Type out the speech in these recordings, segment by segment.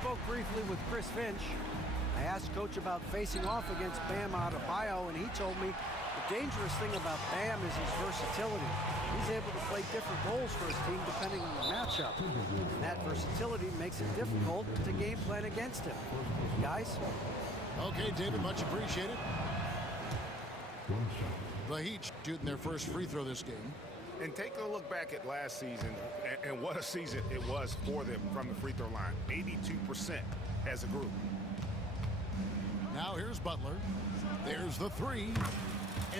spoke briefly with Chris Finch. I asked Coach about facing off against Bam Adebayo, and he told me the dangerous thing about Bam is his versatility. He's able to play different roles for his team depending on the matchup. And that versatility makes it difficult to game plan against him. Guys? Okay, David, much appreciated. The Heat shooting their first free throw this game. And take a look back at last season, and what a season it was for them from the free throw line. 82% as a group. Now here's Butler. There's the three.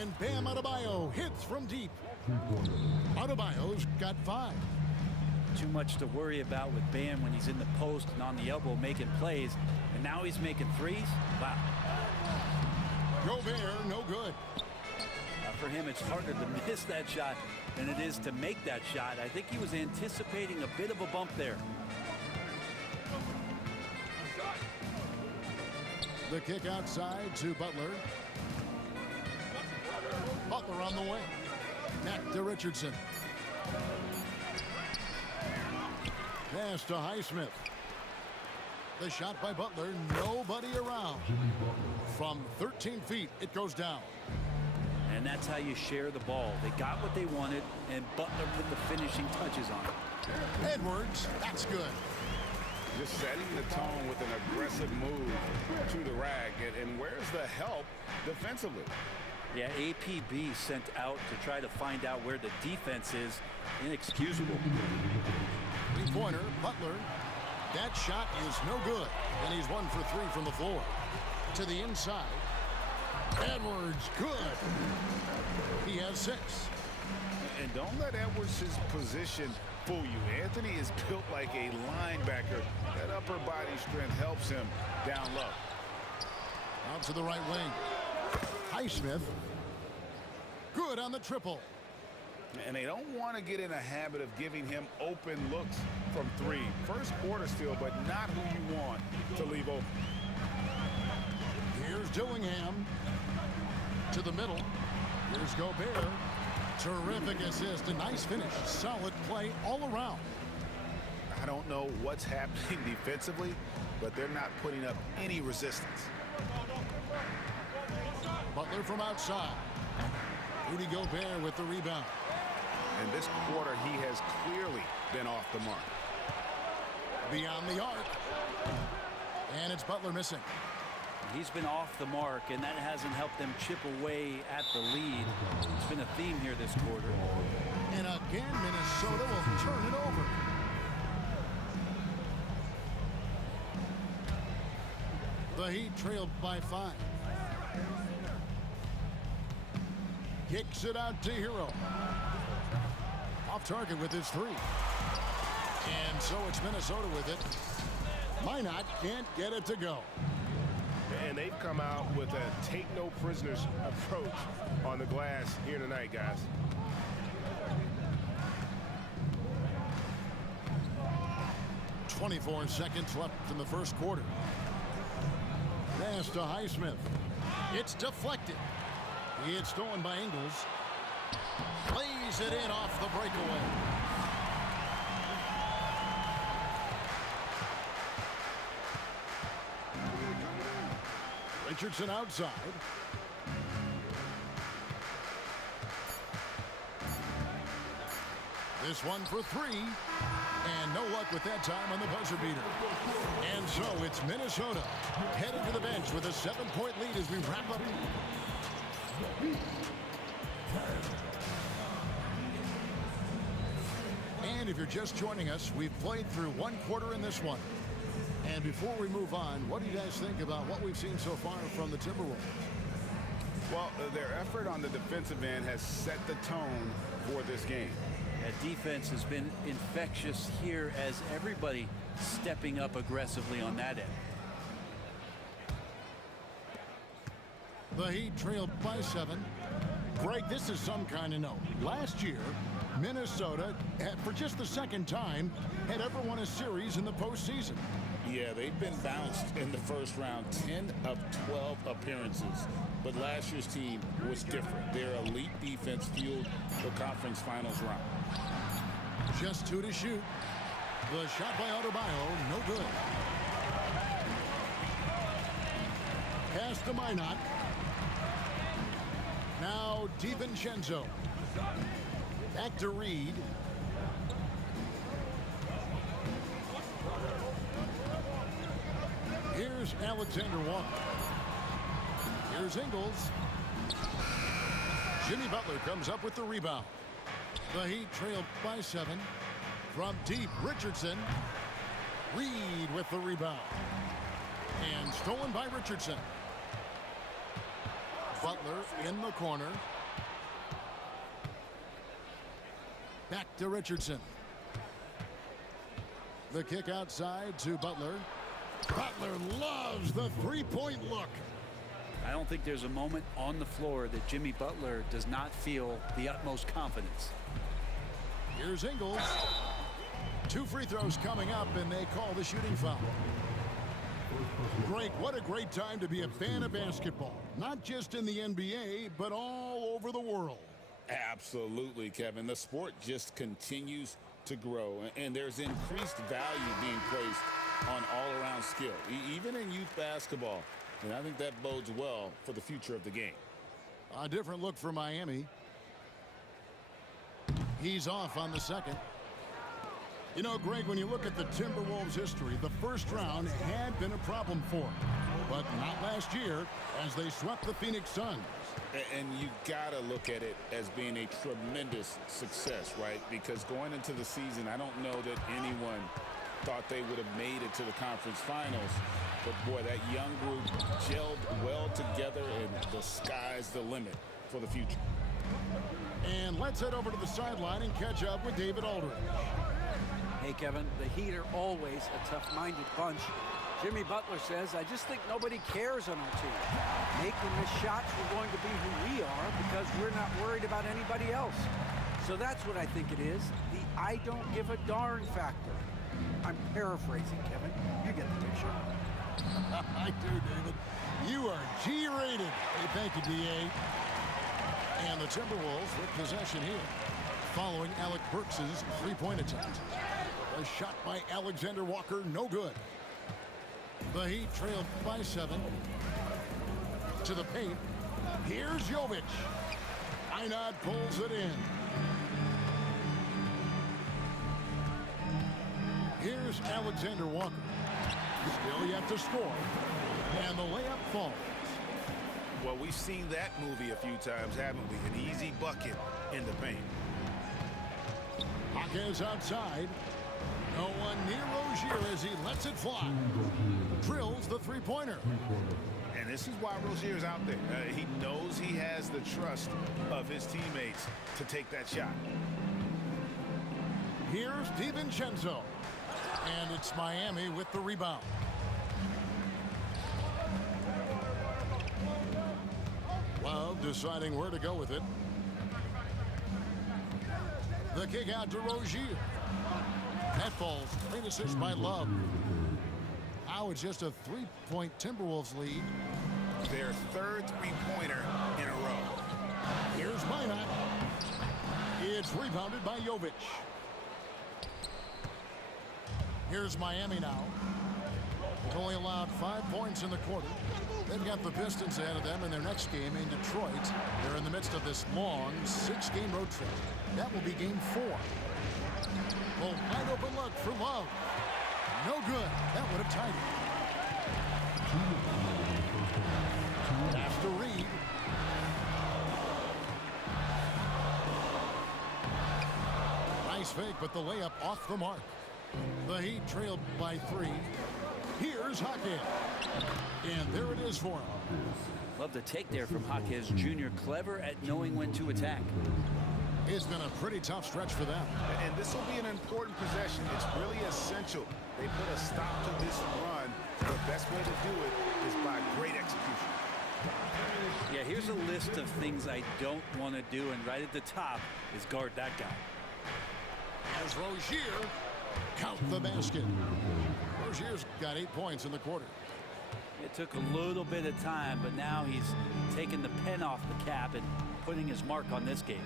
And Bam Adebayo hits from deep. Adebayo's got 5. Too much to worry about with Bam when he's in the post and on the elbow making plays. And now he's making threes? Wow. Gobert, no good. For him, it's harder to miss that shot than it is to make that shot. I think he was anticipating a bit of a bump there. The kick outside to Butler. Butler on the way. Back to Richardson. Pass to Highsmith. The shot by Butler, nobody around. From 13 feet, it goes down. And that's how you share the ball. They got what they wanted, and Butler put the finishing touches on it. Edwards, that's good. Just setting the tone with an aggressive move to the rack. And where's the help defensively? Yeah, APB sent out to try to find out where the defense is. Inexcusable. Three-pointer, Butler. That shot is no good. And he's 1 for 3 from the floor. To the inside. Edwards, good. He has 6. And don't let Edwards' position fool you. Anthony is built like a linebacker. That upper body strength helps him down low. Out to the right wing. Highsmith. Good on the triple. And they don't want to get in a habit of giving him open looks from 3. First quarter still, but not who you want to leave open. Here's Dillingham. To the middle. Here's Gobert. Terrific assist. A nice finish. Solid play all around. I don't know what's happening defensively, but they're not putting up any resistance. Butler from outside. Rudy Gobert with the rebound. And this quarter, he has clearly been off the mark. Beyond the arc. And it's Butler missing. He's been off the mark, and that hasn't helped them chip away at the lead. It's been a theme here this quarter. And again, Minnesota will turn it over. The Heat trailed by 5. Kicks it out to Hero. Off target with his 3. And so it's Minnesota with it. Minot can't get it to go. And they've come out with a take-no-prisoners approach on the glass here tonight, guys. .24 seconds left in the first quarter. Pass to Highsmith. It's deflected. It's stolen by Ingles. Plays it in off the breakaway. Richardson outside. This one for 3. And no luck with that time on the buzzer beater. And so it's Minnesota headed to the bench with a 7-point lead as we wrap up. And if you're just joining us, we've played through 1 quarter in this one. And before we move on, what do you guys think about what we've seen so far from the Timberwolves? Well, their effort on the defensive end has set the tone for this game. That defense has been infectious here as everybody stepping up aggressively on that end. The Heat trailed by 7. Greg, this is some kind of note. Last year, Minnesota, for just the second time, had ever won a series in the postseason. Yeah, they've been bounced in the first round, 10 of 12 appearances. But last year's team was different. Their elite defense fueled the conference finals round. Just 2 to shoot. The shot by Adebayo, no good. to Minot. Now DiVincenzo. Back to Reed. Here's Alexander Walker. Here's Ingles. Jimmy Butler comes up with the rebound. The Heat trailed by 7. From deep, Richardson. Reed with the rebound. And stolen by Richardson. Butler in the corner. Back to Richardson. The kick outside to Butler. Butler loves the three-point look. I don't think there's a moment on the floor that Jimmy Butler does not feel the utmost confidence. Here's Ingles. 2 free throws coming up, and they call the shooting foul. Greg, what a great time to be a fan of basketball. Not just in the NBA, but all over the world. Absolutely, Kevin. The sport just continues to grow, and there's increased value being placed on all-around skill, even in youth basketball. And I think that bodes well for the future of the game. A different look for Miami. He's off on the second. You know, Greg, when you look at the Timberwolves' history, the first round had been a problem for them. But not last year, as they swept the Phoenix Suns. And you got to look at it as being a tremendous success, right? Because going into the season, I don't know that anyone thought they would have made it to the conference finals. But, boy, that young group gelled well together, and the sky's the limit for the future. And let's head over to the sideline and catch up with David Aldridge. Hey, Kevin, the Heat are always a tough-minded bunch. Jimmy Butler says, I just think nobody cares on our team. Making the shots, we're going to be who we are because we're not worried about anybody else. So that's what I think it is, the I don't give a darn factor. I'm paraphrasing, Kevin. You get the picture. I do, David. You are G-rated. Hey, thank you, D.A. And the Timberwolves with possession here, following Alec Burks' three-point attempt. A shot by Alexander Walker, no good. The Heat trailed by 7. To the paint. Here's Jovic. Minot pulls it in. Here's Alexander Walker. Still yet to score. And the layup falls. Well, we've seen that movie a few times, haven't we? An easy bucket in the paint. Jaquez outside. No one near Rozier as he lets it fly. Drills the three-pointer. And this is why Rozier's out there. He knows he has the trust of his teammates to take that shot. Here's DiVincenzo. And it's Miami with the rebound. Love deciding where to go with it. The kick out to Rozier. That falls. Great assist by Love. Now it's just a 3-point Timberwolves lead. Their third three-pointer in a row. Here's Minot. It's rebounded by Jovic. Here's Miami now. They've only allowed 5 points in the quarter. They've got the Pistons ahead of them in their next game in Detroit. They're in the midst of this long 6-game road trip. That will be game 4. Well, wide open look for Love. No good. That would have tied it. Pass to Reed. Nice fake, but the layup off the mark. The Heat trailed by 3. Here's Jaquez. And there it is for him. Love the take there from Jaquez Jr. Clever at knowing when to attack. It's been a pretty tough stretch for them. And this will be an important possession. It's really essential. They put a stop to this run. The best way to do it is by great execution. Yeah, here's a list of things I don't want to do, and right at the top is guard that guy. As Rozier count the basket. Rozier's got 8 points in the quarter. It took a little bit of time, but now he's taking the pen off the cap and putting his mark on this game.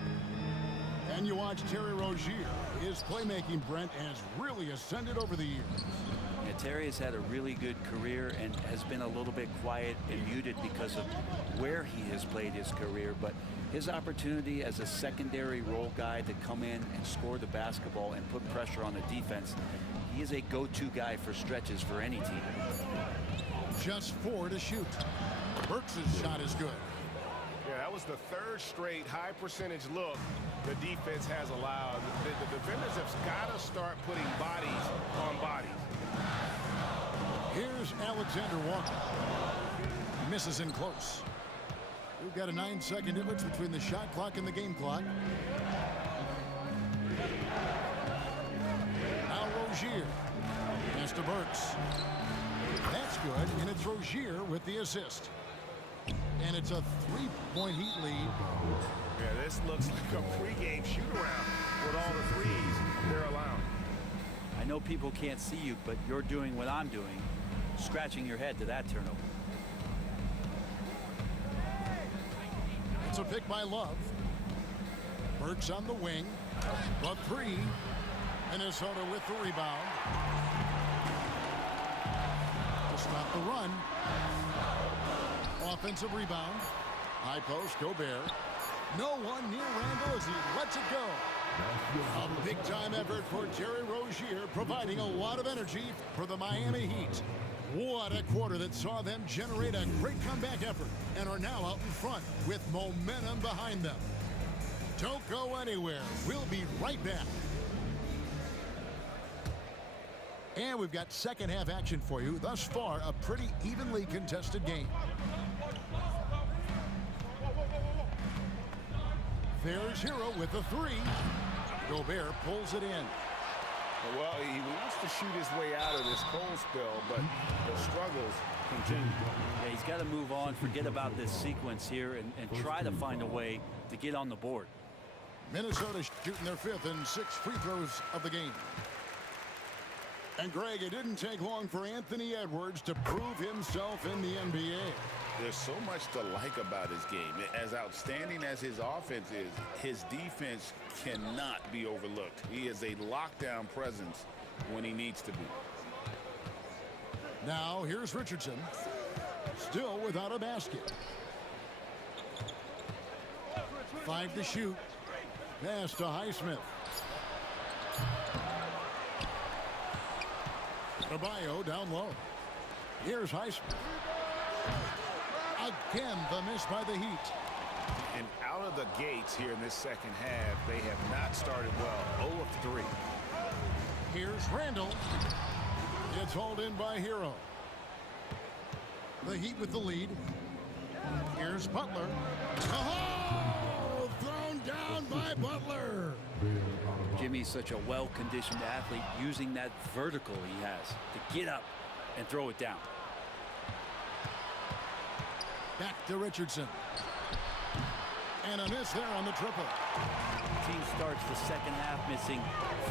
And you watch Terry Rozier. His playmaking, Brent, has really ascended over the years. Yeah, Terry has had a really good career and has been a little bit quiet and muted because of where he has played his career. But his opportunity as a secondary role guy to come in and score the basketball and put pressure on the defense, he is a go-to guy for stretches for any team. Just 4 to shoot. Burks' shot is good. Yeah, that was the third straight high percentage look the defense has allowed. The defenders have got to start putting bodies on bodies. Here's Alexander Walker. Misses in close. We've got a 9-second difference between the shot clock and the game clock. Now Rozier. Pass to Burks. That's good, and it's Rozier with the assist. And it's a 3-point Heat lead. Yeah, this looks like a pregame shoot-around with all the threes they're allowing. I know people can't see you, but you're doing what I'm doing, scratching your head to that turnover. It's a pick by Love. Burks on the wing. The 3. Minnesota with the rebound. To stop the run. Offensive rebound. High post, Gobert. No one near Randall as he lets it go. A big-time effort for Terry Rozier, providing a lot of energy for the Miami Heat. What a quarter that saw them generate a great comeback effort and are now out in front with momentum behind them. Don't go anywhere. We'll be right back. And we've got second half action for you. Thus far, a pretty evenly contested game. There's Hero with the 3. Gobert pulls it in. Well, he wants to shoot his way out of this cold spell, but the struggles continue. Yeah, he's got to move on, forget about this sequence here, and try to find a way to get on the board. Minnesota shooting their 5th and 6th free throws of the game. And Greg, it didn't take long for Anthony Edwards to prove himself in the NBA. There's so much to like about his game. As outstanding as his offense is, his defense cannot be overlooked. He is a lockdown presence when he needs to be. Now here's Richardson, still without a basket. 5 to shoot. Pass to Highsmith. Adebayo down low. Here's Highsmith. Again, the miss by the Heat. And out of the gates here in this second half, they have not started well. 0 of 3. Here's Randall. It's hauled in by Hero. The Heat with the lead. Here's Butler. Oh! Thrown down by Butler. Jimmy's such a well-conditioned athlete, using that vertical he has to get up and throw it down. Back to Richardson. And a miss there on the triple. Team starts the second half missing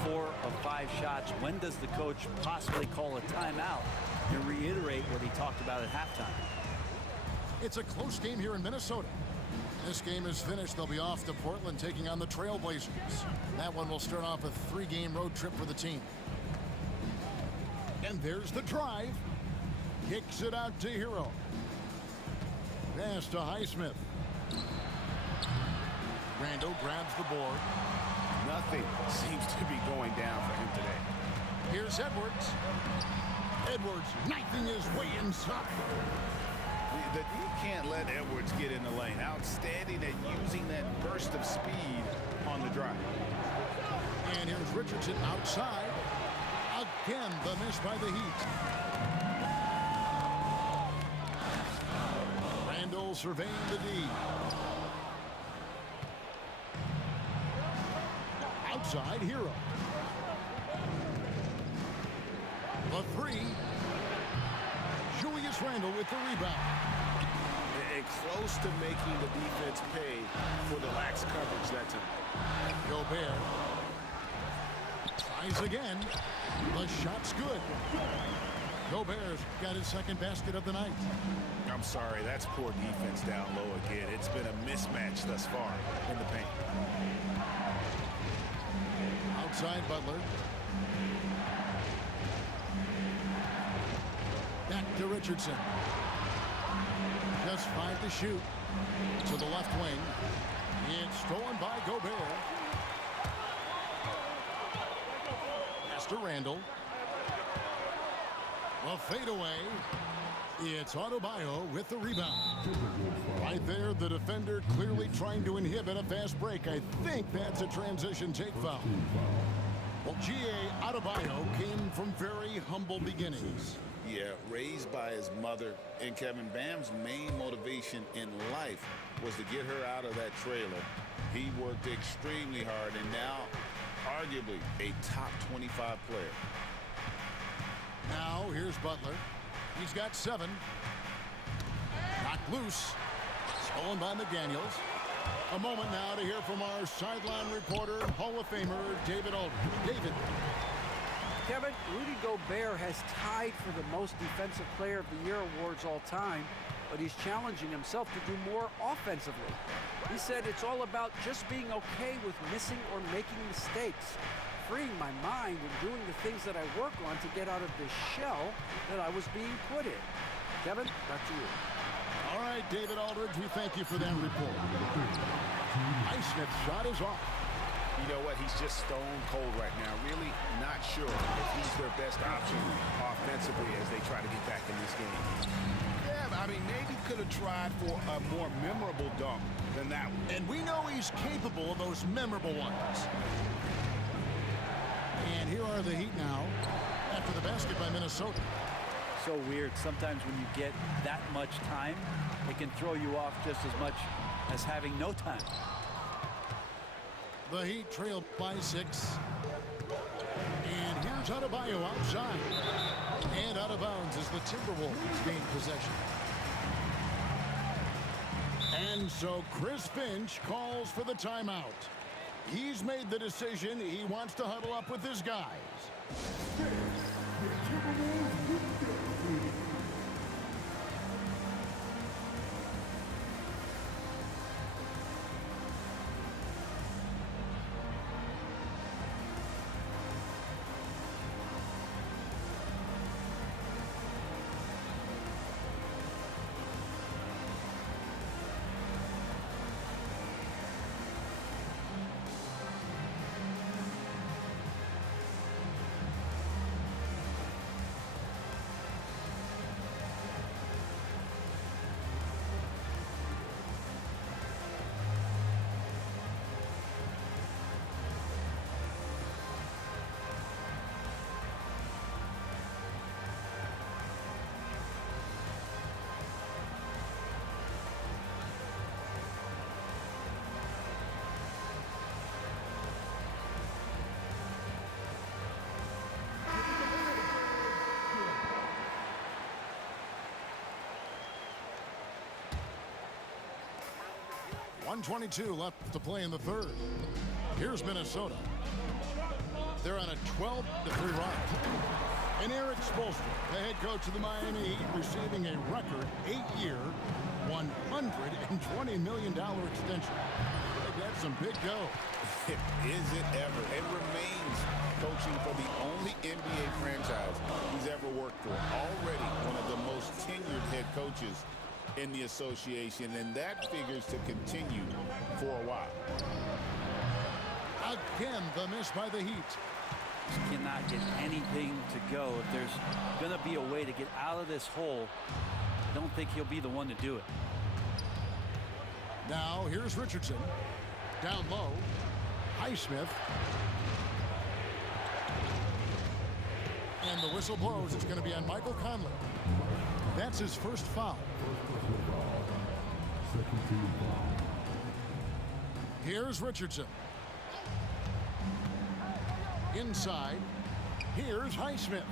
4 of 5 shots. When does the coach possibly call a timeout and reiterate what he talked about at halftime? It's a close game here in Minnesota. This game is finished. They'll be off to Portland taking on the Trailblazers. That one will start off a 3-game road trip for the team. And there's the drive. Kicks it out to Hero. Pass to Highsmith. Randall grabs the board. Nothing seems to be going down for him today. Here's Edwards. Edwards knifing his way inside. You can't let Edwards get in the lane. Outstanding at using that burst of speed on the drive. And here's Richardson outside. Again, the miss by the Heat. Randall surveying the D. Outside, Hero. The 3. Julius Randle with the rebound. And close to making the defense pay for the lax coverage that time. Gobert tries again. The shot's good. Gobert's got his second basket of the night. I'm sorry, that's poor defense down low again. It's been a mismatch thus far in the paint. Outside Butler. to Richardson. Just 5 to shoot. To the left wing. It's stolen by Gobert. Pass to Randall. A fadeaway. It's Adebayo with the rebound. Right there, the defender clearly trying to inhibit a fast break. I think that's a transition take foul. Well, G.A. Adebayo came from very humble beginnings. Yeah, raised by his mother. And Kevin, Bam's main motivation in life was to get her out of that trailer. He worked extremely hard and now arguably a top 25 player. Now, here's Butler. He's got 7. Knocked loose. Stolen by McDaniels. A moment now to hear from our sideline reporter, Hall of Famer David Aldridge. David. Kevin, Rudy Gobert has tied for the most Defensive Player of the Year awards all time, but he's challenging himself to do more offensively. He said it's all about just being okay with missing or making mistakes, freeing my mind and doing the things that I work on to get out of this shell that I was being put in. Kevin, back to you. All right, David Aldridge, we thank you for that report. Highsmith's shot is off. You know what? He's just stone cold right now. Really not sure if he's their best option offensively as they try to get back in this game. Yeah, I mean, maybe could have tried for a more memorable dunk than that one. And we know he's capable of those memorable ones. And here are the Heat now after the basket by Minnesota. So weird. Sometimes when you get that much time, it can throw you off just as much as having no time. The Heat trail by 6. And here's Adebayo outside. And out of bounds as the Timberwolves gain possession. And so Chris Finch calls for the timeout. He's made the decision. He wants to huddle up with his guys. .122 left to play in the third. Here's Minnesota. They're on a 12-3 run. And Eric Spoelstra, the head coach of the Miami Heat, receiving a record 8-year, $120 million extension. I think that's some big dough. Is it ever? It remains coaching for the only NBA franchise he's ever worked for. Already one of the most tenured head coaches in the association, and that figures to continue for a while. Again, the miss by the Heat. You cannot get anything to go. If there's going to be a way to get out of this hole, I don't think he'll be the one to do it. Now, here's Richardson. Down low. Highsmith. And the whistle blows. It's going to be on Michael Conley. That's his first foul. Here's Richardson. Inside. Here's Highsmith.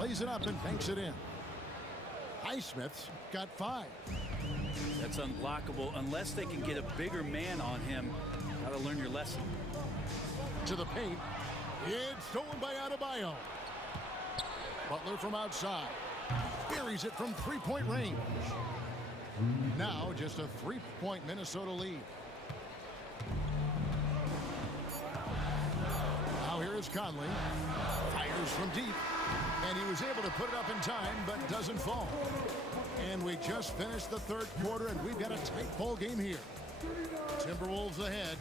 Lays it up and banks it in. Highsmith's got 5. That's unblockable unless they can get a bigger man on him. Got to learn your lesson. To the paint. It's stolen by Adebayo. Butler from outside. Buries it from three-point range. Now just a 3-point Minnesota lead. Now here is Conley. Fires from deep. And he was able to put it up in time, but doesn't fall. And we just finished the third quarter, and we've got a tight ball game here. Timberwolves ahead.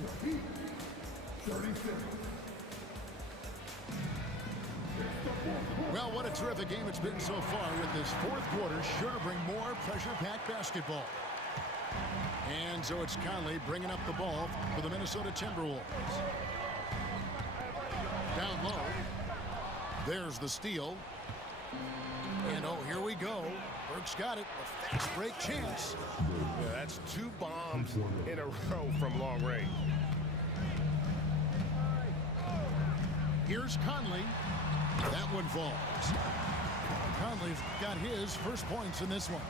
Well, what a terrific game it's been so far, with this fourth quarter sure to bring more pressure-packed basketball. And so it's Conley bringing up the ball for the Minnesota Timberwolves. Down low. There's the steal. And oh, here we go. Burks got it. A fast break chance. Yeah, that's 2 bombs in a row from long range. Here's Conley. That one falls. Conley's got his first points in this one.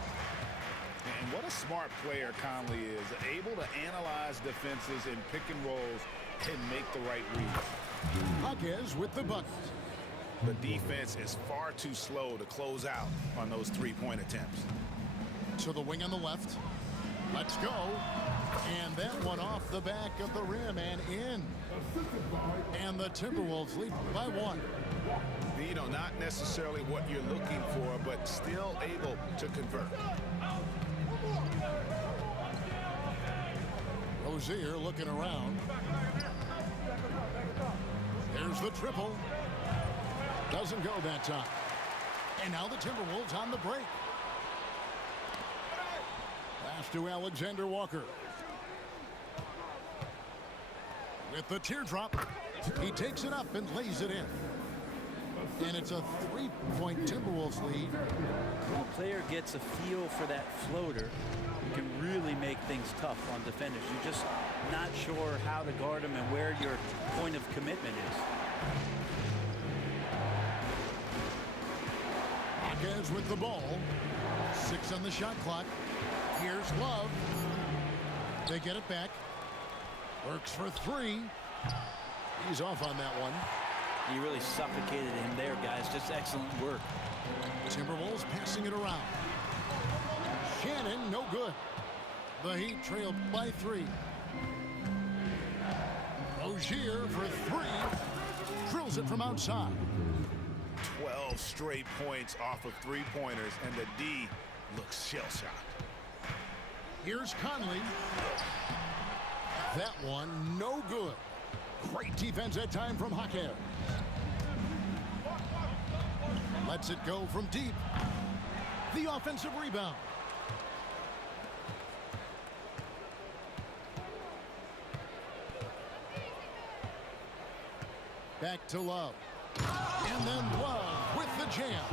And what a smart player Conley is. Able to analyze defenses in pick and rolls and make the right reads. Jaquez with the bucket. The defense is far too slow to close out on those 3-point attempts. To the wing on the left. Let's go. And that one off the back of the rim and in. And the Timberwolves lead by 1. You know, not necessarily what you're looking for, but still able to convert. Rozier looking around. There's the triple. Doesn't go that time. And now the Timberwolves on the break. Pass to Alexander Walker. With the teardrop, he takes it up and lays it in. And it's a 3-point Timberwolves lead. When a player gets a feel for that floater, you can really make things tough on defenders. You're just not sure how to guard them and where your point of commitment is. Jaquez with the ball. 6 on the shot clock. Here's Love. They get it back. Works for 3. He's off on that one. You really suffocated him there, guys. Just excellent work. Timberwolves passing it around. Shannon, no good. The Heat trailed by 3. Rozier for 3. Drills it from outside. 12 straight points off of 3-pointers, and the D looks shell-shocked. Here's Conley. That one, no good. Great defense that time from Jaquez. Lets it go from deep. The offensive rebound. Back to Love. And then Love with the jam.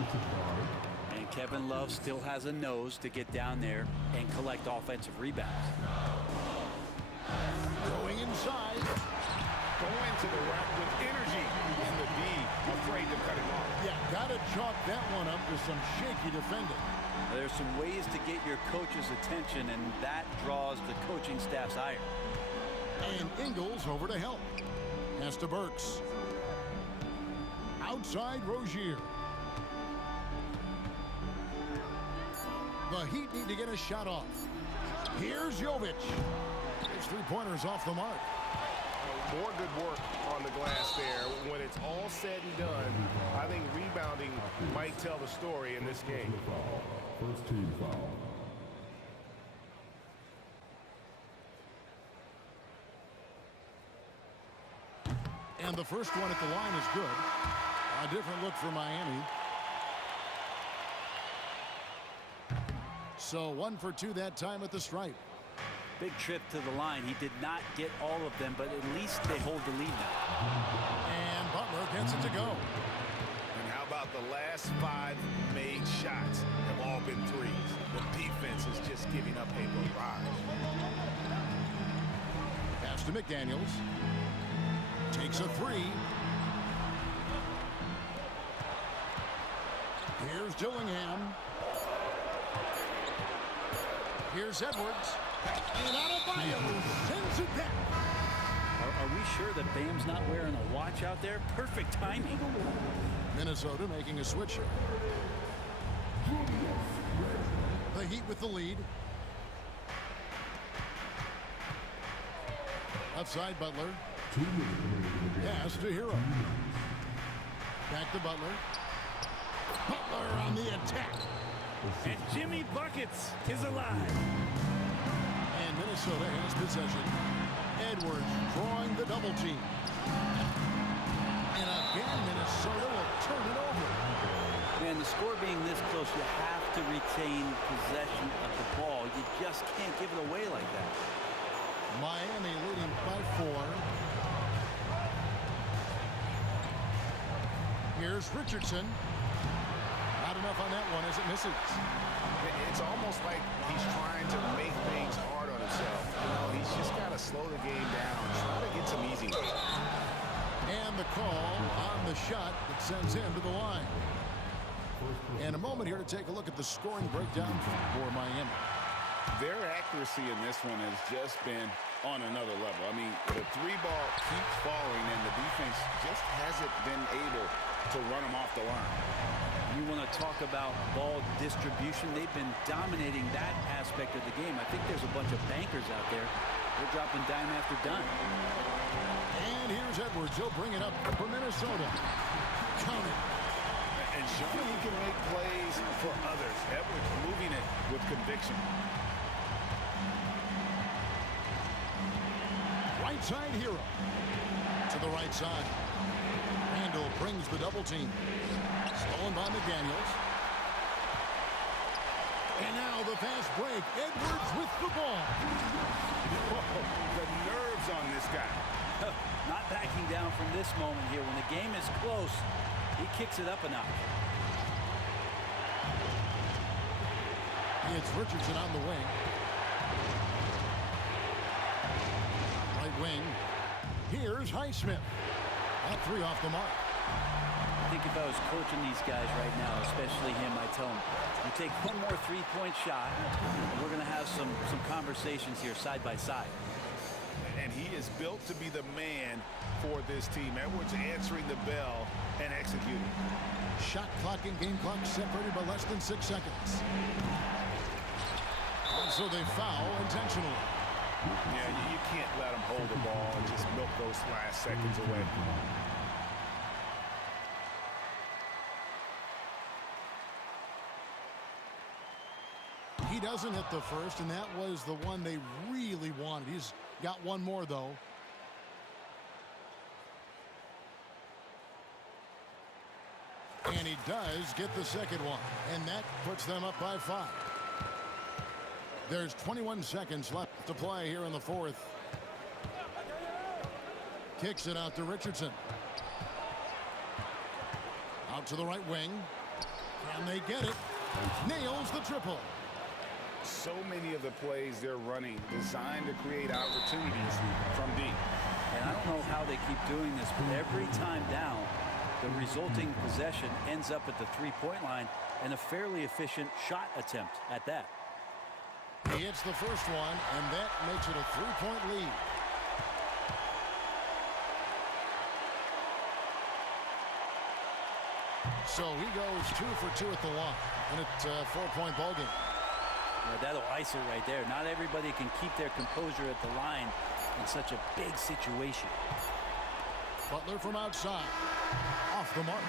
And Kevin Love still has a nose to get down there and collect offensive rebounds. Going inside. Going to the rack with energy. And the D afraid to cut him off. Yeah, got to chalk that one up to some shaky defending. There's some ways to get your coach's attention, and that draws the coaching staff's ire. And Ingles over to help. Pass to Burks. Outside Rozier. The Heat need to get a shot off. Here's Jovic. His 3-pointers off the mark. More good work on the glass there. When it's all said and done, I think rebounding might tell the story in this game. First team foul. And the first one at the line is good. A different look for Miami. So 1 for 2 that time at the stripe. Big trip to the line. He did not get all of them, but at least they hold the lead now. And Butler gets it to go. And how about the last 5 made shots have all been threes? The defense is just giving up a barrage. Pass to McDaniels. Takes a 3. Here's Dillingham. Here's Edwards. And Adebayo sends it back. Are we sure that Bam's not wearing a watch out there? Perfect timing. Minnesota making a switch here. The Heat with the lead. Outside Butler. Pass to Hero. Back to Butler. Butler on the attack. And Jimmy Buckets is alive. And Minnesota has possession. Edwards drawing the double team. And again, Minnesota will turn it over. Man, the score being this close, you have to retain possession of the ball. You just can't give it away like that. Miami leading by 4. Here's Richardson. Not enough on that one as it misses. It's almost like he's trying to make things hard on himself. You know, he's just got to slow the game down, try to get some easy ones. And the call on the shot that sends him to the line. And a moment here to take a look at the scoring breakdown for Miami. Their accuracy in this one has just been on another level. I mean, the 3-ball keeps falling, and the defense just hasn't been able to run them off the line. You want to talk about ball distribution. They've been dominating that aspect of the game. I think there's a bunch of bankers out there. They're dropping dime after dime. And here's Edwards. He'll bring it up for Minnesota. Count it. And showing he can make plays for others. Edwards moving it with conviction. Right side hero. To the right side. Randall brings the double team. Stolen by McDaniels. And now the fast break. Edwards with the ball. Whoa, the nerves on this guy. Not backing down from this moment here. When the game is close, he kicks it up a notch. It's Richardson on the wing. Right wing. Here's Highsmith. That 3 off the mark. I think if I was coaching these guys right now, especially him, I'd tell him, you take one more 3-point shot, and we're going to have some conversations here side by side. And he is built to be the man for this team. Edwards answering the bell and executing. Shot clock and game clock separated by less than 6 seconds. And so they foul intentionally. Yeah, you can't let him hold the ball and just milk those last seconds away. He doesn't hit the first, and that was the one they really wanted. He's got one more, though. And he does get the second one, and that puts them up by 5. There's 21 seconds left to play here in the 4th. Kicks it out to Richardson. Out to the right wing. Can they get it? Nails the triple. So many of the plays they're running designed to create opportunities from deep. And I don't know how they keep doing this, but every time down, the resulting possession ends up at the 3-point line and a fairly efficient shot attempt at that. He hits the first one, and that makes it a 3-point lead. So he goes 2 for 2 at the line, and it's a 4-point ball game. Yeah, that'll ice it right there. Not everybody can keep their composure at the line in such a big situation. Butler from outside. Off the mark.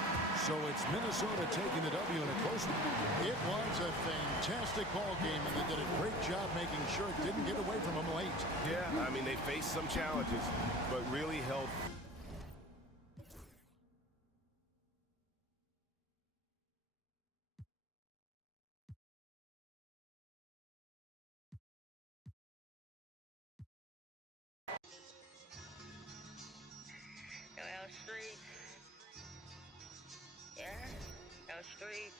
So it's Minnesota taking the W in a close one. It was a fantastic ball game, and they did a great job making sure it didn't get away from them late. Yeah, I mean, they faced some challenges, but really held. LL Street. Yeah, L Street.